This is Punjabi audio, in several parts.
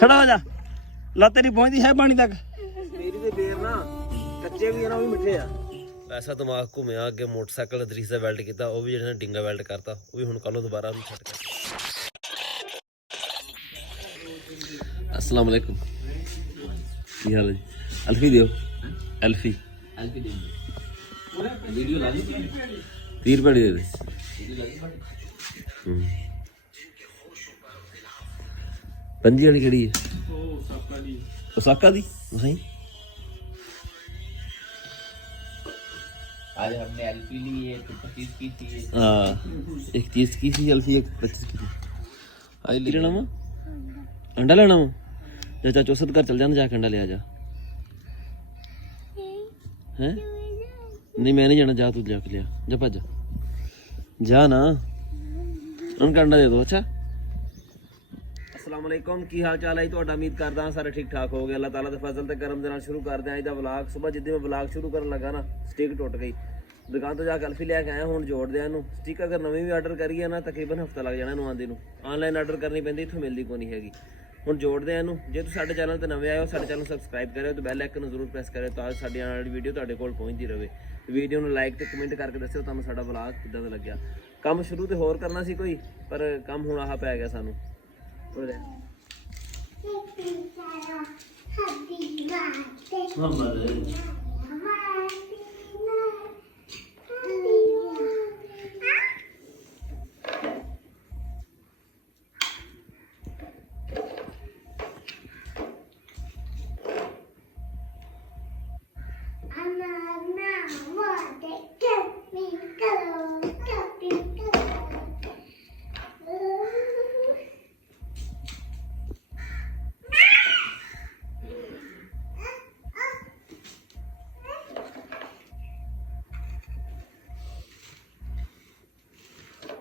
खड़ा हो जा ला तेरी पहुंचती है पानी तक ਮੇਰੀ ਦੇ ਬੇਰ ਨਾ ਕੱਚੇ ਵੀ ਆ ਨਾ ਉਹ ਵੀ ਮਿੱਠੇ ਆ। ਐਸਾ ਦਿਮਾਗ ਘੁੰਮਿਆ ਅੱਗੇ ਮੋਟਰਸਾਈਕਲ ਦਰੀਸ ਦਾ ਵੈਲਡ ਕੀਤਾ ਉਹ ਵੀ ਜਿਹੜਾ ਡਿੰਗਾ ਵੈਲਡ ਕਰਤਾ ਉਹ ਵੀ ਹੁਣ ਕੱਲ ਨੂੰ ਦੁਬਾਰਾ ਉਹਨੂੰ ਛੱਡ ਕਰ। अस्सलाम वालेकुम ਕੀ ਹਾਲ ਹੈ ਜੀ ਅਲਫੀ ਦਿਓ ਅਲਫੀ ਦੇ ਵੀਡੀਓ ਲਾ ਲਈ 30 ਰੁਪਏ ਦੇ ਦੇ ਪੰਜੀ ਵਾਲੀ ਕਿਹੜੀ ਹੈ ਉਹ ਸਾਕਾ ਦੀ ਨਹੀਂ आज हमने एल्फी ली है तो 25 की थी। हाँ एक 30 की थी अल्फी एक 25 की थी आई लेना वा अंडा लेना वा चाचा चौसठ घर चल जाना जाके अंडा ले आ जा हैं नहीं मैं नहीं जाना जा तू जाके लिया जा भज जा ना उनका अंडा दे दो अच्छा। ਅਸਲਾਮ ਵਾਲੇਕੁਮ ਕੀ ਹਾਲ ਚਾਲ ਹੈ ਜੀ ਤੁਹਾਡਾ ਉਮੀਦ ਕਰਦਾ ਹਾਂ ਸਾਰੇ ਠੀਕ ਠਾਕ ਹੋਗੇ। ਅੱਲਾਹ ਤਾਲਾ ਦੇ ਫਜ਼ਲ ਤੇ ਕਰਮ ਦੇ ਨਾਲ ਸ਼ੁਰੂ ਕਰਦੇ ਹਾਂ ਅੱਜ ਦਾ ਵਲੌਗ। ਸਵੇਰ ਜਿੱਦਾਂ ਮੈਂ ਵਲੌਗ ਸ਼ੁਰੂ ਕਰਨ ਲੱਗਾ ਨਾ ਸਟਿਕ ਟੁੱਟ ਗਈ ਦੁਕਾਨ ਤੋਂ ਜਾ ਕੇ ਅਲਫੀ ਲੈ ਕੇ ਆਇਆ ਹੁਣ ਜੋੜਦੇ ਆ ਇਹਨੂੰ ਸਟਿਕ ਅਗਰ ਨਵੀਂ ਵੀ ਆਰਡਰ ਕਰੀਏ ਨਾ ਤਕਰੀਬਨ ਹਫਤਾ ਲੱਗ ਜਾਣਾ ਇਹਨੂੰ ਆਉਂਦੇ ਨੂੰ ਆਨਲਾਈਨ ਆਰਡਰ ਕਰਨੀ ਪੈਂਦੀ ਇੱਥੋਂ ਮਿਲਦੀ ਕੋਈ ਨਹੀਂ ਹੈਗੀ। ਹੁਣ ਜੋੜਦੇ ਆ ਇਹਨੂੰ ਜੇ ਤੁਸੀਂ ਸਾਡੇ ਚੈਨਲ ਤੇ ਨਵੇਂ ਆਏ ਹੋ ਸਾਡੇ ਚੈਨਲ ਨੂੰ ਸਬਸਕ੍ਰਾਈਬ ਕਰਿਓ ਤੇ ਬੈਲ ਆਈਕਨ ਨੂੰ ਜ਼ਰੂਰ ਪ੍ਰੈਸ ਕਰਿਓ ਤਾਂ ਸਾਡੀ ਆਉਣ ਵਾਲੀ ਵੀਡੀਓ ਤੁਹਾਡੇ ਕੋਲ ਪਹੁੰਚਦੀ ਰਹੇ। ਵੀਡੀਓ ਨੂੰ ਲਾਈਕ ਤੇ ਕਮੈਂਟ ਕਰਕੇ ਦੱਸਿਓ ਤੁਹਾਨੂੰ ਸਾਡਾ ਵਲੌਗ ਕਿੱਦਾਂ ਦਾ ਲੱਗਿਆ। ਕੰਮ ਸ਼ੁਰੂ ਤੇ ਹੋਰ ਕਰਨਾ ਸੀ ਕੋਈ ਪਰ ਕੰਮ ਹੁਣ ਆਹ ਪੈ ਗਿਆ ਸਾਨੂੰ।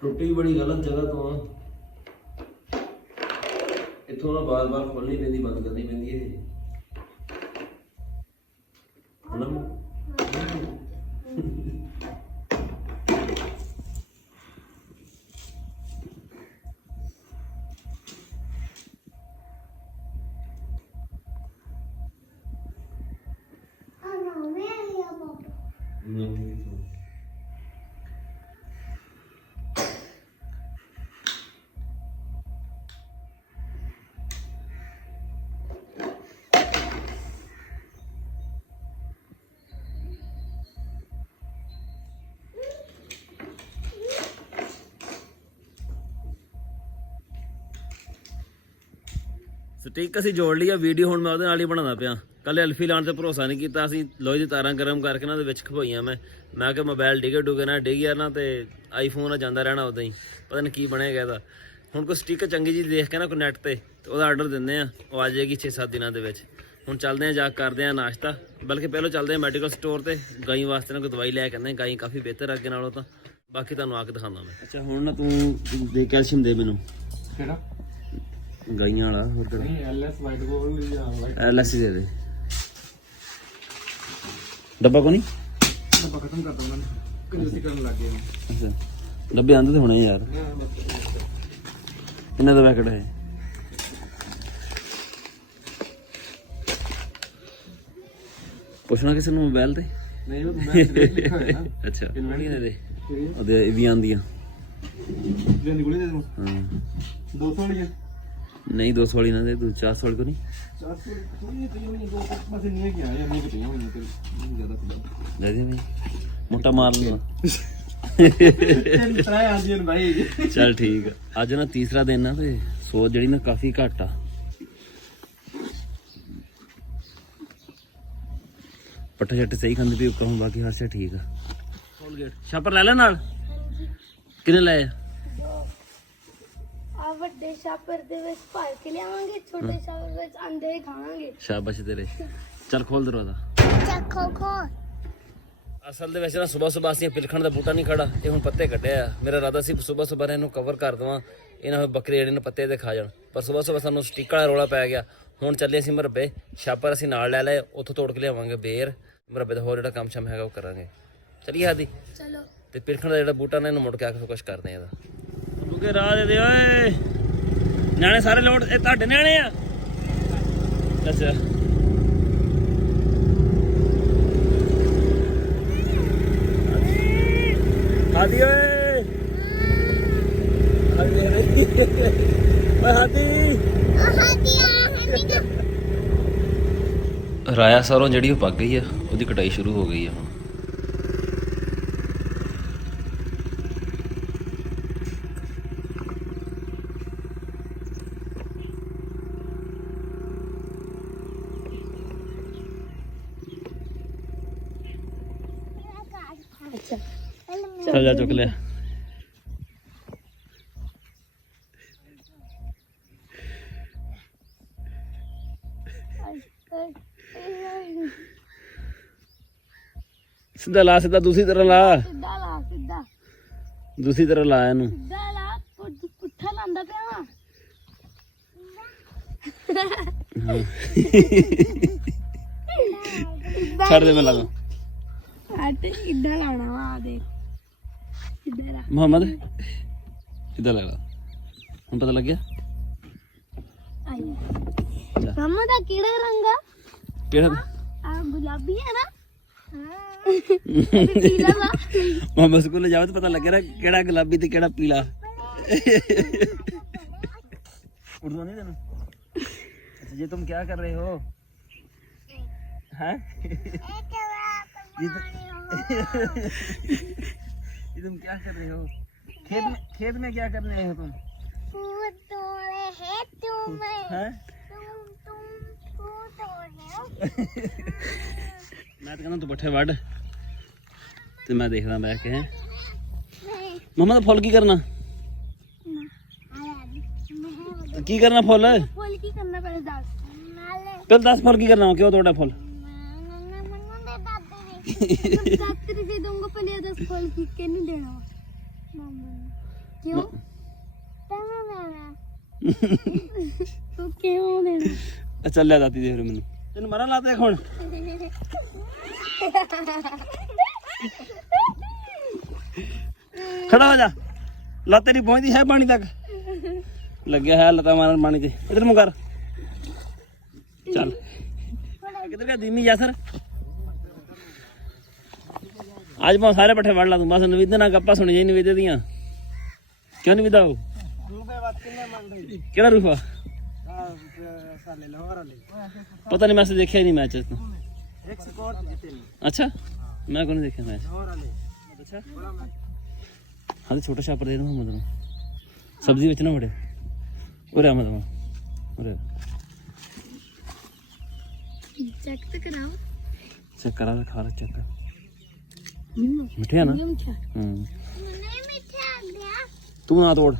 ਟੁੱਟੀ ਬੜੀ ਗਲਤ ਜਗ੍ਹਾ ਤੋਂ ਆ ਇੱਥੋਂ ਨਾ ਬਾਰ-ਬਾਰ ਖੋਲਣੀ ਪੈਂਦੀ ਬੰਦ ਕਰਨੀ ਪੈਂਦੀ ਇਹ ਸਟਿਕ ਅਸੀਂ ਜੋੜ ਲਈ ਆ ਵੀਡੀਓ ਹੁਣ ਮੈਂ ਉਹਦੇ ਨਾਲ ਹੀ ਬਣਾਉਂਦਾ ਪਿਆ। ਕੱਲ ਅਲਫੀ ਲਾਉਣ ਤੇ ਭਰੋਸਾ ਨਹੀਂ ਕੀਤਾ ਅਸੀਂ ਲੋਹੇ ਦੀ ਤਾਰਾਂ ਗਰਮ ਕਰਕੇ ਨਾ ਉਹਦੇ ਵਿੱਚ ਖਪਾਈਆਂ ਮੈਂ ਕਿ ਮੋਬਾਈਲ ਡਿੱਗੇ ਨਾ ਡਿੱਗ ਗਿਆ ਨਾ ਤੇ ਆਈਫੋਨ ਆ ਜਾਂਦਾ ਰਹਿਣਾ ਉਦਾਂ ਹੀ ਪਤਾ ਨਹੀਂ ਕੀ ਬਣੇਗਾ ਇਹਦਾ। ਹੁਣ ਕੋਈ ਸਟਿਕ ਚੰਗੀ ਜੀ ਦੇਖ ਕੇ ਨਾ ਕੋਈ ਨੈਟ ਤੇ ਉਹਦਾ ਆਰਡਰ ਦਿੰਦੇ ਆ ਉਹ ਆ ਜਾਏਗੀ 6-7 ਦਿਨਾਂ ਦੇ ਵਿੱਚ। ਹੁਣ ਚੱਲਦੇ ਆ ਜਾ ਕਰਦੇ ਆ ਨਾਸ਼ਤਾ ਬਲਕਿ ਪਹਿਲਾਂ ਚੱਲਦੇ ਆ ਮੈਡੀਕਲ ਸਟੋਰ ਤੇ ਗਾਈ ਵਾਸਤੇ ਨਾ ਕੋਈ ਦਵਾਈ ਲੈ ਕੇ ਆਉਂਦੇ ਗਾਈ ਕਾਫੀ ਬਿਹਤਰ ਅੱਗੇ ਨਾਲੋਂ ਤਾਂ ਬਾਕੀ ਤੁਹਾਨੂੰ ਆ ਕੇ ਦਿਖਾਉਂਦਾ ਮੈਂ। ਅੱਛਾ ਹੁਣ ਨਾ ਤੂੰ ਦੇ ਕੈਲਸ਼ੀਅਮ ਦੇ ਮੈਨੂੰ ਕਿਹੜਾ ਗਾਈਆਂ ਵਾਲਾ ਹੋਰ ਕਿਹੜਾ ਨਹੀਂ ਐਲਐਸ ਵਾਈਟ ਗੋਲਡ ਜਾਂ ਵਾਈਟ ਐਲਐਸਸੀ ਦੇ ਦੇ ਡੱਬਾ ਕੋ ਨਹੀਂ ਆਪਾਂ ਖਤਮ ਕਰ ਦਵਾਂਗੇ ਕੰਜੂਸੀ ਕਰਨ ਲੱਗ ਗਏ। ਅੱਛਾ ਡੱਬੇ ਆਂਦੇ ਤੇ ਹੋਣੇ ਯਾਰ ਇਹਨਾਂ ਦਾ ਪੈਕਟ ਹੈ ਪੁੱਛਣਾ ਕਿਸੇ ਨੂੰ ਮੋਬਾਈਲ ਤੇ ਨਹੀਂ ਉਹ ਮੈਂ ਲਿਖਿਆ ਹੋਇਆ ਨਾ ਅੱਛਾ ਕਿੰਨੇ ਦੇ ਉਹਦੇ ਵੀ ਆਂਦੀਆਂ ਜੰਦੀ ਗੋਲੀ ਦੇ ਦੂੰ ਹਾਂ 200 ਵਾਲੀ ਨਹੀਂ 200 ਵਾਲੀ ਨਾ ਦੇ ਤੂੰ 400 ਵਾਲੀ ਕੋ ਨਹੀਂ 400 ਥੋੜੀ ਜਿਹੀ ਦੋ ਬਸ ਨਹੀਂ ਗਿਆ ਯਾਰ ਨਹੀਂ ਪਈਆਂ ਹੋਈਆਂ ਤੇ ਜ਼ਿਆਦਾ ਦੇ ਦੇ ਭਾਈ ਮੋਟਾ ਮਾਰ ਲੈਣਾ ਤਿੰਨ ਤਰਾਏ ਆਂਦੀਆਂ ਨੇ ਭਾਈ। ਚੱਲ ਠੀਕ ਆ। ਅੱਜ ਨਾ ਤੀਸਰਾ ਦਿਨ ਆ ਤੇ ਸੋਚ ਜਿਹੜੀ ਨਾ ਕਾਫੀ ਘੱਟ ਆ। ਪੱਠੇ ਛੱਟੇ ਸਹੀ ਖਾਂਦੇ ਪਈ ਉੱਕਾ ਹੁਣ ਬਾਕੀ ਹਰ ਸੇ ਠੀਕ ਆ। ਕੋਲਗੇਟ ਛਾਪਰ ਲੈ ਲੈ ਨਾਲ ਕਿੰਨੇ ਲਏ ਆ ਵੱਡੇ ਛਾਪਰ ਦੇ ਵਿੱਚ ਭਰ ਕੇ ਲਿਆਵਾਂਗੇ ਛੋਟੇ ਛਾਪਰ ਵਿੱਚ ਅੰਡੇ ਖਾਵਾਂਗੇ। ਸ਼ਾਬਾਸ਼ ਤੇਰੇ ਚੱਲ ਖੋਲ ਦਰਵਾਜ਼ਾ ਚੱਖੋ ਖੋ ਅਸਲ ਦੇ ਵਿੱਚ ਨਾ ਸਵੇਰ ਅਸੀਂ ਪਿਲਖਣ ਦਾ ਬੂਟਾ ਨਹੀਂ ਖੜਾ ਇਹ ਹੁਣ ਪੱਤੇ ਕੱਢਿਆ ਆ। ਮੇਰਾ ਇਰਾਦਾ ਸੀ ਸਵੇਰ ਇਹਨੂੰ ਕਵਰ ਕਰ ਦੇਵਾਂ ਇਹਨਾਂ ਬੱਕਰੇ ਜਿਹੜੇ ਨੇ ਪੱਤੇ ਤੇ ਖਾ ਜਾਣ ਪਰ ਸਵੇਰ ਸਾਨੂੰ ਸਟਿਕ ਵਾਲਾ ਰੋਲਾ ਪੈ ਗਿਆ। ਹੁਣ ਚੱਲੇ ਅਸੀਂ ਮਰਬੇ ਛਾਪਰ ਅਸੀਂ ਨਾਲ ਲੈ ਲਏ ਉੱਥੋਂ ਤੋੜ ਕੇ ਲਿਆਵਾਂਗੇ ਬੇਰ ਮਰਬੇ ਦਾ ਹੋਰ ਜਿਹੜਾ ਕੰਮ ਸ਼ਮ ਹੈਗਾ ਉਹ ਕਰਾਂਗੇ। ਚਲੀਏ ਹਾਦੀ ਚਲੋ ਤੇ ਪਿਲਖਣ ਦਾ ਜਿਹੜਾ ਬੂਟਾ ਨਾ ਇਹਨੂੰ ਮੁੜ ਕੇ ਆ ਕੇ ਕੁਛ ਕਰਦੇ ਆ ਇਹਦਾ। ਤੂੰ ਕੇ ਰਾਹ ਦੇ ਦੇ ਓਏ ਨਿਆਣੇ ਸਾਰੇ ਲੋਟ ਇਹ ਤੁਹਾਡੇ ਨਿਆਣੇ ਆ ਅੱਛਾ ਹਾਦੀ ਓਏ ਹਾਦੀ ਓਏ ਹਾਦੀ ਰਾਇਆ ਸਰੋਂ ਜਿਹੜੀ ਉਹ ਪੱਕ ਗਈ ਆ, ਉਹਦੀ ਕਟਾਈ ਸ਼ੁਰੂ ਹੋ ਗਈ ਆ ਹੁਣ। ਚੱਲ ਜਾ ਚੁੱਕ ਲਿਆ। ਸਿੱਧਾ ਲਾ, ਸਿੱਧਾ ਦੂਸਰੀ ਤਰ੍ਹਾਂ ਲਾ, ਸਿੱਧਾ ਲਾ, ਸਿੱਧਾ ਦੂਸਰੀ ਤਰ੍ਹਾਂ ਲਾ ਇਹਨੂੰ। ਸਿੱਧਾ ਲਾ, ਪੁੱਠਾ ਲਾਂਦਾ ਪਿਆ ਵਾ। ਛੱਡ ਦੇ, ਮੈਂ ਲਾ ਦਾਂ। ਤੇ ਕਿੱਦਾਂ ਲਾਉਣਾ ਵਾ ਆ ਦੇਖ ਕਿੱਦਾਂ ਲਾ ਮੁਹੰਮਦ ਕਿੱਦਾਂ ਲੱਗਦਾ ਹੁਣ ਪਤਾ ਲੱਗਿਆ? ਆਈ ਮੰਮਾ ਦਾ ਕਿਹੜਾ ਰੰਗ ਆ? ਕਿਹੜਾ? ਆ ਗੁਲਾਬੀ ਹੈ ਨਾ? ਹਾਂ ਪੀਲਾ ਵਾ। ਮੁਹੰਮਦ ਸਕੂਲ ਜਾਵੇ ਤਾਂ ਪਤਾ ਲੱਗਿਆ ਨਾ ਕਿਹੜਾ ਗੁਲਾਬੀ ਤੇ ਕਿਹੜਾ ਪੀਲਾ। उर्दू नहीं देना? अच्छा ये तुम क्या कर रहे हो? हैं? ये तुम क्या कर रहे हो? खेत में क्या करने आए हो तुम? हैं? ਮੈਂ ਤਾਂ ਕਹਿੰਦਾ ਤੂੰ ਪੱਠੇ ਵੱਢ ਤੇ ਮੈਂ ਦੇਖਦਾ ਬਹਿ ਕੇ। ਮੰਮਾ ਦਾ ਫੁੱਲ ਕੀ ਕਰਨਾ? ਕੀ ਕਰਨਾ ਫੁੱਲ? ਫੁੱਲ ਕੀ ਕਰਨਾ ਪਹਿਲੇ ਦੱਸ। ਪਹਿਲਾਂ ਦੱਸ ਫੁੱਲ ਕੀ ਕਰਨਾ ਵਾ? ਕਿਉਂ ਤੁਹਾਡਾ ਫੁੱਲ? ਦਾਤਰੀ ਦੇ ਦੂੰਗਾ ਪਹਿਲੇ ਦੱਸ ਫੁੱਲ ਕੀ ਕਿਹਨੂੰ ਦੇਣਾ ਵਾ? ਮਾਮਾ ਨੂੰ। ਕਿਉਂ? ਤੂੰ ਕਿਉਂ ਦੇਣਾ? ਅੱਛਾ ਲੈ ਦਾਤੀ ਦੇ ਫਿਰ ਮੈਨੂੰ। ਤੈਨੂੰ ਮਰਾਂ ਲਾ ਦੇ ਹੁਣ। ਖੜਾ ਹੋ ਜਾ, ਲੱਤ ਤੇਰੀ ਪਹੁੰਚਦੀ ਹੈ ਪਾਣੀ ਤੱਕ? ਲੱਗਿਆ ਹੈ ਲੱਤਾਂ ਮਾਰਨ ਪਾਣੀ 'ਚ। ਇਧਰ ਮੂੰਹ ਕਰ। ਚੱਲ ਕਿੱਧਰ ਗਿਆ ਦੀਮੀ ਯਾਸਰ? ਅੱਜ ਮੈਂ ਸਾਰੇ ਪੱਠੇ ਵੜ ਲਾ ਤੂੰ। ਬਸ ਨਵੀਦੇ ਨਾਲ ਗੱਪਾਂ ਸੁਣੀ ਜਾਈ ਨਵੀਦੇ ਦੀਆਂ। ਕਿਉਂ ਨਹੀਂ ਵਿਦਾ ਉਹ? ਕਿਹੜਾ ਰੂਫਾ? ਪਤਾ ਨਹੀਂ, ਮੈਚ ਦੇਖਿਆ ਨਹੀਂ ਮੈਚ। ਅੱਛਾ ਮੈਂ ਕੋਈ ਨਹੀਂ ਦੇਖਿਆ ਮੈਚ। ਹਾਂ ਛੋਟਾ ਛਾਪਰ ਦੇ ਦੂੰਗਾ ਮਤਲਬ ਸਬਜ਼ੀ ਵਿੱਚ ਨਾ ਵੜੇ। ਉਰੇ ਆ ਮਤਲਬ ਉਰੇ ਚੈੱਕ ਤਾਂ ਕਰਾਓ। ਚੈੱਕ ਕਰਾ ਦੇ, ਖਾ ਲੈ ਚੈੱਕ ਕਰ। ਮਿੱਠੇ ਆ ਨਾ? ਨਹੀਂ ਮਿੱਠਾ ਆ ਗਿਆ। ਤੂੰ ਨਾ ਤੋੜ।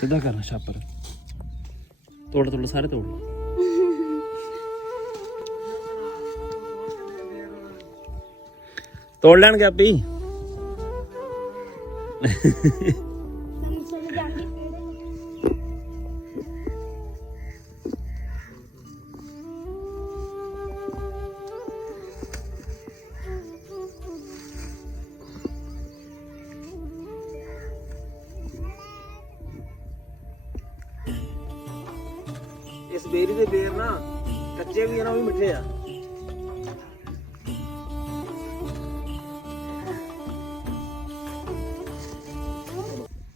ਸਿੱਧਾ ਕਰਨਾ ਛਾਪਰ। ਤੋੜ ਤੋੜ ਸਾਰੇ ਤੋੜ। ਤੋੜ ਲੈਣਗੇ ਆਪੀ। ਸਾਨੂੰ ਸੁਣ ਜਾਂਦੀ इस बेरी दे बेर ना कच्चे भी है ना, वो भी मिठे आ।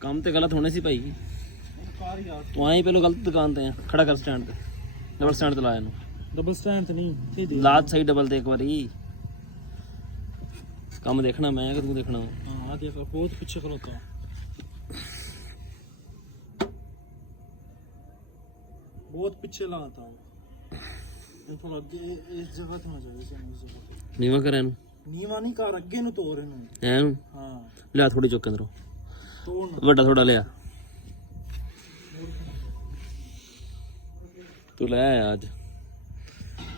ਕੰਮ ਤੇ ਗਲਤ ਹੋਣੇ ਸੀ ਭਾਈ। ਤੂੰ ਆਏ ਪਹਿਲਾਂ ਗਲਤ ਦੁਕਾਨ ਤੇ ਆ। ਖੜਾ ਕਰ ਸਟੈਂਡ ਤੇ, ਡਬਲ ਸਟੈਂਡ ਤੇ ਲਾ ਇਹਨੂੰ। डबल स्टैंड नहीं ਲਾਤ ਸਹੀ ਡਬਲ ਤੇ ਇੱਕ ਵਾਰੀ। ਕੰਮ ਦੇਖਣਾ ਮੈਂ ਕਿ ਤੂੰ ਦੇਖਣਾ? हाँ देखो बहुत पीछे खलोता बहुत पीछे लगाता हूँ थोड़ा इस जगह तो ना जाए। ਨੀਵਾ ਕਰ ਇਹਨੂੰ। नीवा नहीं कर अगे नु तोड़ इनु। ਇਹਨੂੰ हाँ ਲਿਆ ਥੋੜੀ ਚੁੱਕ ਅੰਦਰੋਂ। तोड़ ਵੱਡਾ ਥੋੜਾ ਲਿਆ। ਤੂੰ ਲੈ ਆਇਆ ਅੱਜ।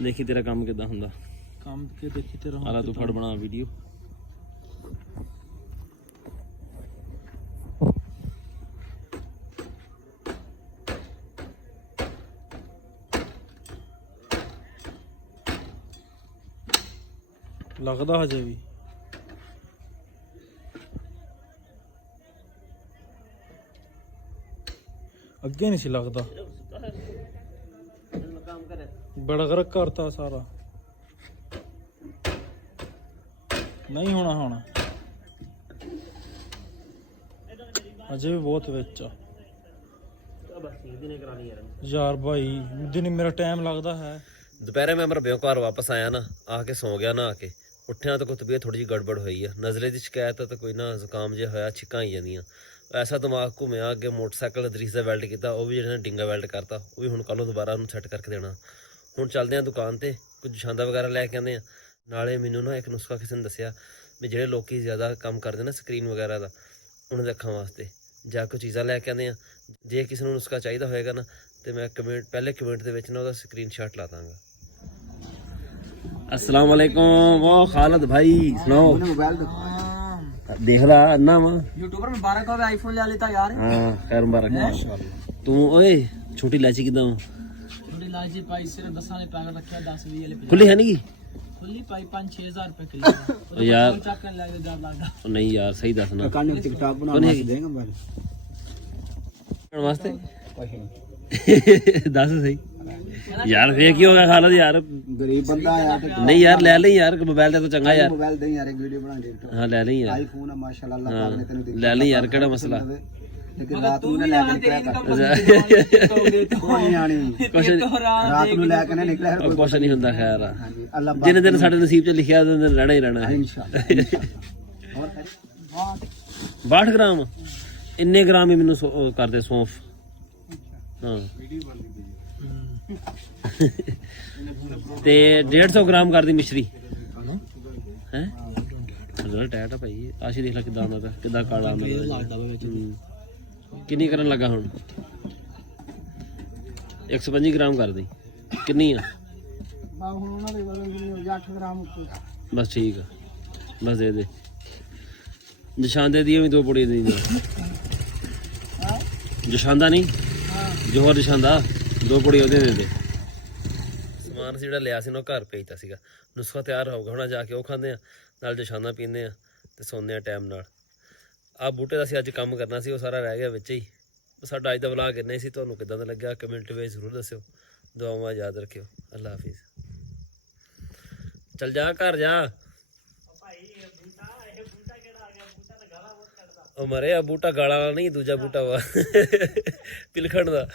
ਦੇਖੀ ਤੇਰਾ ਕੰਮ ਕਿੱਦਾਂ ਹੁੰਦਾ। काम के देखी तेरा ਆਲਾ ਤੂੰ ਫੜ ਬਣਾ ਵੀਡੀਓ। ਲੱਗਦਾ ਹਜੇ ਵੀ ਅੱਗੇ ਨਹੀਂ ਸੀ ਲੱਗਦਾ ਬੜਾ ਗਰਕ ਕਰਤਾ ਸਾਰਾ ਨਹੀਂ ਹੋਣਾ ਹੁਣ ਅਜੇ ਵੀ ਬਹੁਤ ਵਿੱਚ ਆ ਯਾਰ ਭਾਈ ਦਿਨ ਮੇਰਾ ਟਾਈਮ ਲੱਗਦਾ ਹੈ ਦੁਪਹਿਰੇ ਮੈਂ ਮਰਬਿਓ ਘਰ ਵਾਪਸ ਆਇਆ ਨਾ ਆ ਕੇ ਸੌਂ ਗਿਆ ਨਾ ਆ ਕੇ ਉੱਠਿਆ ਤਾਂ ਕੋਈ ਤਬੀਅਤ ਥੋੜੀ ਜਿਹੀ ਗੜਬੜ ਹੋਈ ਆ ਨਜ਼ਲੇ ਦੀ ਸ਼ਿਕਾਇਤ ਤਾਂ ਕੋਈ ਨਾ ਜ਼ੁਕਾਮ ਜਿਹਾ ਹੋਇਆ ਛਿੱਕਾਂ ਆਈ ਜਾਂਦੀਆਂ ਐਸਾ ਦਿਮਾਗ ਘੁੰਮਿਆ ਅੱਗੇ ਮੋਟਰਸਾਈਕਲ ਗਰੀਸ ਦਾ ਵੈਲਡ ਕੀਤਾ ਉਹ ਵੀ ਜਿਹੜਾ ਡਿੰਗਾ ਵੈਲਡ ਕਰਤਾ ਉਹ ਵੀ ਹੁਣ ਕੱਲ ਨੂੰ ਦੁਬਾਰਾ ਉਹਨੂੰ ਸੈੱਟ ਕਰਕੇ ਦੇਣਾ ਹੁਣ ਚੱਲਦੇ ਆ ਦੁਕਾਨ ਤੇ ਕੁਝ ਛਾਂਦਾ ਵਗੈਰਾ ਲੈ ਕੇ ਆਉਂਦੇ ਆ ਨਾਲੇ ਮੈਨੂੰ ਨਾ ਇੱਕ ਨੁਸਖਾ ਕਿਸੇ ਨੇ ਦੱਸਿਆ ਵੀ ਜਿਹੜੇ ਲੋਕੀ ਜ਼ਿਆਦਾ ਕੰਮ ਕਰਦੇ ਨਾ ਸਕਰੀਨ ਵਗੈਰਾ ਦਾ ਉਹਨਾਂ ਦੇ ਅੱਖਾਂ ਵਾਸਤੇ ਜਾਂ ਕੋਈ ਚੀਜ਼ਾਂ ਲੈ ਕੇ ਆਉਂਦੇ ਆ ਜੇ ਕਿਸੇ ਨੂੰ ਨੁਸਖਾ ਚਾਹੀਦਾ ਹੋਏਗਾ ਨਾ ਤੇ ਮੈਂ ਪਹਿਲੇ ਕਮੈਂਟ ਦੇ ਵਿੱਚ ਨਾ ਉਹਦਾ ਸਕਰੀਨਸ਼ਾਟ ਲਾ ਦਾਂਗਾ अस्सलाम वालेकुम वो खालिद भाई सुनाओ देख रहा अन्ना वा यूट्यूबर मुबारक हो आईफोन ले लेता यार हाँ खैर मुबारक माशाल्लाह तू ओए छोटी इलायची किदा छोटी इलायची पाई सिर्फ 10 वाले पैकेट रखे 10 20 वाले खुली है नहीं खुली पाई 5-6000 रुपए किलो ओ यार चेक कर ले जा लागा ओ नहीं यार सही दसना काने टिकटॉक बना देंगे वास्ते दस सही यार फे की होगा खालिद यार गरीब बंदा यार नहीं यार ले ले यार मोबाइल ते तो चंगा यार मोबाइल दे यार एक वीडियो बना दे हाँ ले ले यार आईफोन है माशाल्लाह अल्लाह पाक ने तेन दी ले ले यार केड़ा मसला लेकिन रात ਨੂੰ ਲੈ ਕੇ ਕੋਈ ਨਹੀਂ ਆਣੀ कुछ ਰਾਤ ਨੂੰ ਲੈ ਕੇ ਨਾ ਨਿਕਲਿਆ कुछ नहीं हुंदा खैर ਹਾਂਜੀ ਅੱਲਾਹ जिन्ने दिन साडे नसीब च लिखिया उस दिन रहना ही रहना है इंशाल्लाह और 62 ग्राम इन्ने ग्राम ही मैनू करदे सौंफ हाँ ਤੇ 150 ਗ੍ਰਾਮ ਕਰਦੀ ਮਿਸ਼ਰੀ ਹੈ ਅਦਰ ਟੈਟ ਆ ਭਾਈ ਆਸ਼ੀ ਦੇਖ ਲੈ ਕਿਦਾਂ ਆਉਂਦਾ ਪਿਆ ਕਿਦਾਂ ਕਾਲਾ ਆਉਂਦਾ ਕਿੰਨੀ ਕਰਨ ਲੱਗਾ ਹੁਣ 125 ਗ੍ਰਾਮ ਕਰਦੀ ਕਿੰਨੀ ਆ ਹੁਣ ਉਹਨਾਂ ਦੇ ਵਰਗੇ 8 ਗ੍ਰਾਮ ਉੱਤੇ ਬਸ ਠੀਕ ਆ ਬਸ ਦੇ ਦੇ ਜਸ਼ਾਂਦੇ ਦੀ ਵੀ 2 ਪੁੜੀਆਂ ਦੇ ਦੇ ਜਸ਼ਾਂਦਾ ਨਹੀਂ ਜੋਹਰ ਜਸ਼ਾਂਦਾ 2 ਪੁੜੀਆਂ ਉਹਦੇ ਦੇ ਦੇ ਸਮਾਨ ਸੀ ਜਿਹੜਾ ਲਿਆ ਸੀ ਨਾ ਉਹ ਘਰ ਭੇਜਤਾ ਸੀਗਾ ਨੁਸਖਾ ਤਿਆਰ ਹੋਊਗਾ ਹੁਣ ਜਾ ਕੇ ਉਹ ਖਾਂਦੇ ਆ ਨਾਲ ਜਸ਼ਾਨਾ ਪੀਂਦੇ ਆ ਤੇ ਸੌਂਦੇ ਆ ਟਾਈਮ ਨਾਲ ਆਹ ਬੂਟੇ ਦਾ ਅਸੀਂ ਅੱਜ ਕੰਮ ਕਰਨਾ ਸੀ ਉਹ ਸਾਰਾ ਰਹਿ ਗਿਆ ਵਿੱਚ ਹੀ ਸਾਡਾ ਅੱਜ ਦਾ ਵਲੌਗ ਇੰਨਾ ਹੀ ਸੀ ਤੁਹਾਨੂੰ ਕਿੱਦਾਂ ਦਾ ਲੱਗਿਆ ਕਮੈਂਟ ਵਿੱਚ ਜ਼ਰੂਰ ਦੱਸਿਓ ਦੁਆਵਾਂ ਯਾਦ ਰੱਖਿਓ ਅੱਲਾ ਹਾਫਿਜ਼ ਚੱਲ ਜਾ ਘਰ ਜਾ ਉਹ ਮਰੇ ਆ ਬੂਟਾ ਗਾਲਾਂ ਵਾਲਾ ਨਹੀਂ ਦੂਜਾ ਬੂਟਾ ਵਾ ਪਿਲਖਣ ਦਾ